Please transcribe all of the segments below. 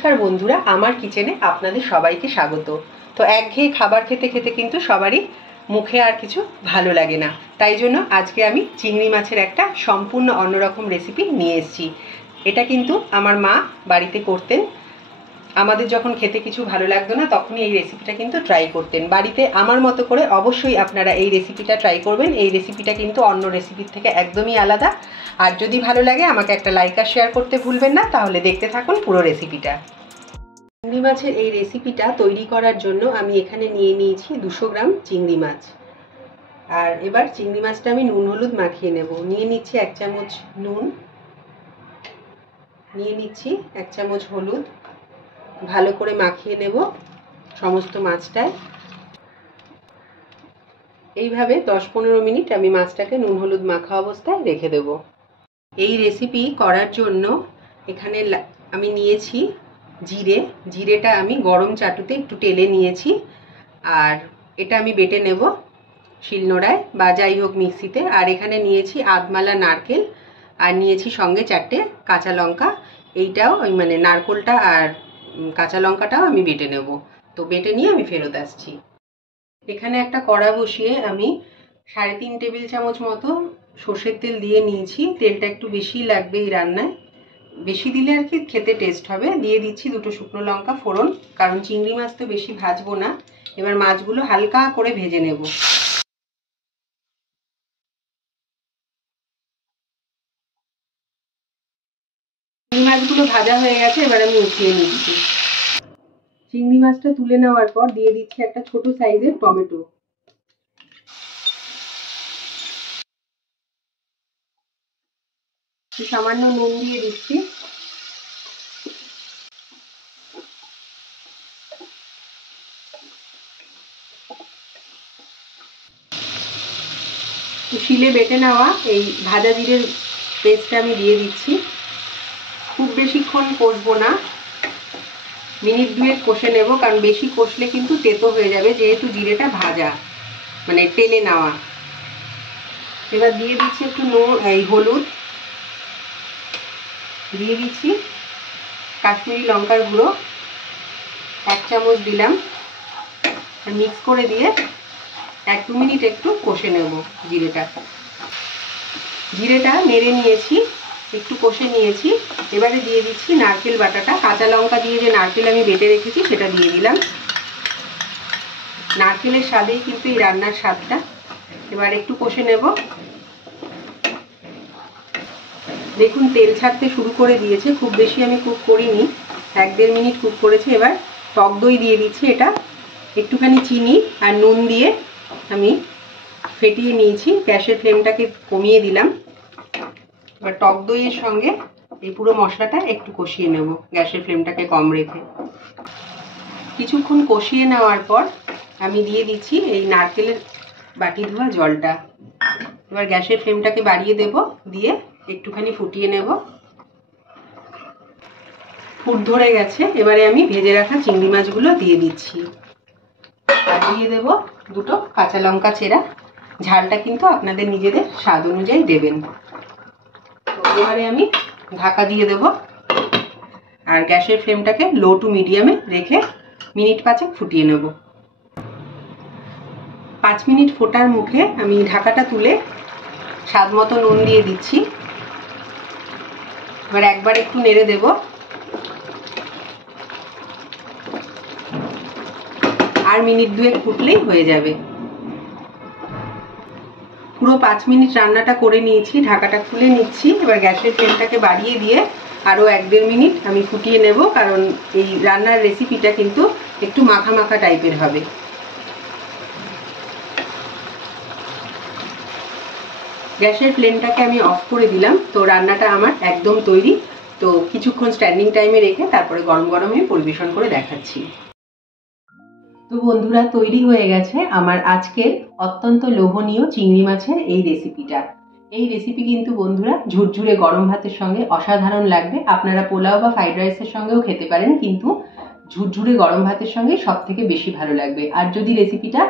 নমস্কার বন্ধুরা, আমার কিচেনে আপনাদের সবাইকে স্বাগত। তো একঘেয়ে খাবার খেতে খেতে কিন্তু সবারই মুখে আর কিছু ভালো লাগে না, তাই জন্য আজকে আমি চিংড়ি মাছের একটা সম্পূর্ণ অন্যরকম রেসিপি নিয়ে এসেছি। এটা কিন্তু আমার মা বাড়িতে করতেন। আমাদের যখন খেতে কিছু ভালো লাগতো না তখনই এই রেসিপিটা কিন্তু ট্রাই করতেন। বাড়িতে আমার মতো করে অবশ্যই আপনারা এই রেসিপিটা ট্রাই করবেন। এই রেসিপিটা কিন্তু অন্য রেসিপির থেকে একদমই আলাদা। আর যদি ভালো লাগে আমাকে একটা লাইক আর শেয়ার করতে ভুলবেন না। তাহলে দেখতে থাকুন পুরো রেসিপিটা। চিংড়ি মাছের এই রেসিপিটা তৈরি করার জন্য আমি এখানে নিয়ে নিয়েছি 200 গ্রাম চিংড়ি মাছ। আর এবার চিংড়ি মাছটা আমি নুন হলুদ মাখিয়ে নেব। নিয়ে নিচ্ছি 1 চামচ নুন, নিয়ে নিচ্ছি 1 চামচ হলুদ। ভালো করে মাখিয়ে নেব সমস্ত মাছটায়। এইভাবে 10-15 মিনিট আমি মাছটাকে নুন হলুদ মাখা অবস্থায় রেখে দেব। এই রেসিপি করার জন্য এখানে আমি নিয়েছি জিরেটা আমি গরম চাটুতে একটু টেলে নিয়েছি। আর এটা আমি বেটে নেব শিলনোড়ায় বা যাই হোক মিক্সিতে। আর এখানে নিয়েছি আধমালা নারকেল, আর নিয়েছি সঙ্গে 4টে কাঁচা লঙ্কা। এইটাও মানে নারকেলটা আর কাঁচা লঙ্কাটাও আমি বেটে নেব। তো বেটে নিয়ে আমি ফেরত আসছি। এখানে একটা কড়া বসিয়ে আমি 3.5 টেবিল চামচ মতো সর্ষের তেল দিয়ে নিয়েছি। তেলটা একটু বেশি লাগবে এই রান্নায়, বেশি দিলে আর কি খেতে টেস্ট হবে। দিয়ে দিচ্ছি 2টো শুকনো লঙ্কা ফোড়ন, কারণ চিংড়ি মাছ তো বেশি ভাজবো না। এবার মাছগুলো হালকা করে ভেজে নেব। চিংড়ি মাছগুলো ভাজা হয়ে গেছে, এবার আমি উঠিয়ে নিচ্ছি। চিংড়ি মাছটা তুলে নেওয়ার পর দিয়ে দিচ্ছি একটা ছোট সাইজের টমেটো। সামান্য নুন দিয়ে দিচ্ছি। শিলে বেটে নেওয়া এই ভাজা জিরের পেস্টটা আমি দিয়ে দিচ্ছি। খুব বেশিক্ষণ কষবো না, মিনিট 2 কষে নেব, কারণ বেশি কষলে কিন্তু তেতো হয়ে যাবে, যেহেতু জিরেটা ভাজা মানে তেলে নেওয়া। এবার দিয়ে দিচ্ছি একটু হলুদ, দিয়ে দিচ্ছি কাশ্মীরি লঙ্কার গুঁড়ো 1 চামচ দিলাম। মিক্স করে দিয়ে 1-2 মিনিট একটু কষে নেব জিরেটা নেড়ে নিয়েছি, একটু কষে নিয়েছি। এবারে দিয়ে দিচ্ছি নারকেল বাটাটা। কাঁচা লঙ্কা দিয়ে যে নারকেল আমি বেটে রেখেছি সেটা দিয়ে দিলাম। নারকেলের স্বাদেই কিন্তু এই রান্নার স্বাদটা। এবার একটু কষে নেব। দেখুন তেল ছাড়তে শুরু করে দিয়েছে, খুব বেশি আমি কুক করিনি, 1-1.5 মিনিট কুক করেছি। এবার টক দই দিয়ে দিচ্ছি। এটা একটুখানি চিনি আর নুন দিয়ে আমি ফেটিয়ে নিয়েছি। গ্যাসের ফ্লেমটাকে কমিয়ে দিলাম। এবার টক দইয়ের সঙ্গে এই পুরো মশলাটা একটু কষিয়ে নেব গ্যাসের ফ্লেমটাকে কম রেখে। কিছুক্ষণ কষিয়ে নেওয়ার পর আমি দিয়ে দিচ্ছি এই নারকেলের বাটি ধোয়া জলটা। এবার গ্যাসের ফ্লেমটাকে বাড়িয়ে দেব, দিয়ে একটুখানি ফুটিয়ে নেব। ফুট ধরে গেছে, এবারে আমি ভেজে রাখা চিংড়ি মাছগুলো দিয়ে দিচ্ছি। আর দিয়ে দেব 2টো কাঁচা লঙ্কা চেরা। ঝালটা কিন্তু আপনাদের নিজেদের স্বাদ অনুযায়ী দেবেন। তো এবারে আমি ঢাকা দিয়ে দেব, আর গ্যাসের ফ্লেমটাকে লো টু মিডিয়ামে রেখে মিনিট 5 ফুটিয়ে নেব। 5 মিনিট ফোটার মুখে আমি ঢাকাটা তুলে স্বাদ মতো নুন দিয়ে দিচ্ছি। এবার একবার একটু নেড়ে দেব। আর মিনিট 2 ফুটলেই হয়ে যাবে। পুরো 5 মিনিট রান্নাটা করে নিয়েছি, ঢাকাটা খুলে নিচ্ছি। এবার গ্যাসের ফ্লেমটাকে বাড়িয়ে দিয়ে আরও 1-1.5 মিনিট আমি ফুটিয়ে নেব, কারণ এই রান্নার রেসিপিটা কিন্তু একটু মাখা মাখা টাইপের হবে। গ্যাসের ফ্লেমটাকে আমি অফ করে দিলাম। তো রান্নাটা আমার একদম তৈরি। তো কিছুক্ষণ স্ট্যান্ডিং টাইমে রেখে তারপরে গরম গরমে পরিবেশন করে দেখাচ্ছি। তো বন্ধুরা, তৈরি হয়ে গেছে আমার আজকের অত্যন্ত লোভনীয় চিংড়ি মাছের এই রেসিপিটা। এই রেসিপি কিন্তু বন্ধুরা ঝুরঝুরে গরম ভাতের সঙ্গে অসাধারণ লাগবে। আপনারা পোলাও বা ফ্রাইড রাইসের সঙ্গেও খেতে পারেন, কিন্তু ঝুরঝুরে গরম ভাতের সঙ্গে সব থেকে বেশি ভালো লাগবে। আর যদি রেসিপিটা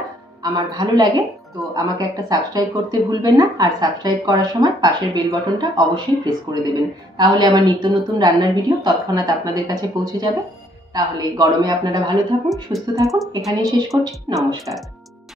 আমার ভালো লাগে তো আমাকে একটা সাবস্ক্রাইব করতে ভুলবেন না, আর সাবস্ক্রাইব করার সময় পাশের বেল বাটনটা অবশ্যই প্রেস করে দেবেন, তাহলে আমার নিত্য নতুন রান্নার ভিডিও তৎক্ষণাৎ আপনাদের কাছে পৌঁছে যাবে। তাহলে গরমে আপনারা ভালো থাকুন, সুস্থ থাকুন, এখানেই শেষ করছি। নমস্কার।